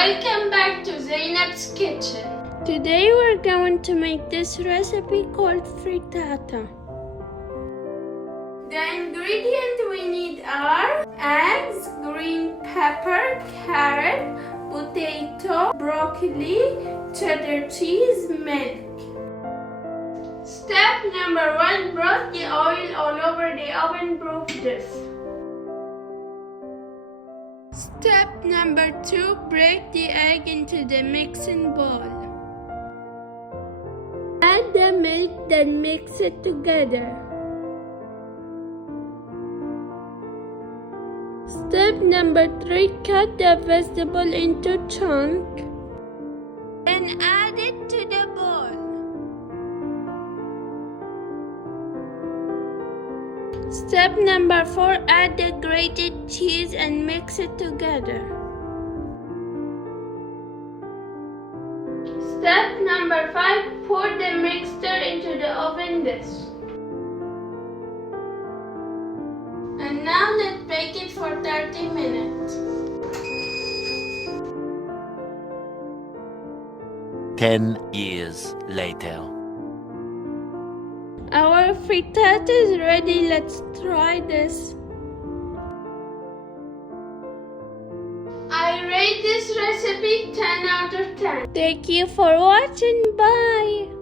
Welcome back to Zainab's kitchen. Today we're going to make this recipe called frittata. The ingredients we need are eggs, green pepper, carrot, potato, broccoli, cheddar cheese, milk. Step number 1. Brush the oil all over the oven-proof dish. Step number 2. Break the egg into the mixing bowl. Add the milk, then mix it together. Step number 3. Cut the vegetable into chunks. Then add it to the bowl. Step number 4. Add the grated cheese and mix it together. Step number 5. Pour the mixture into the oven dish. And now let's bake it for 30 minutes. 10 years later. Our frittata is ready. Let's try this. I rate this recipe 10 out of 10. Thank you for watching. Bye.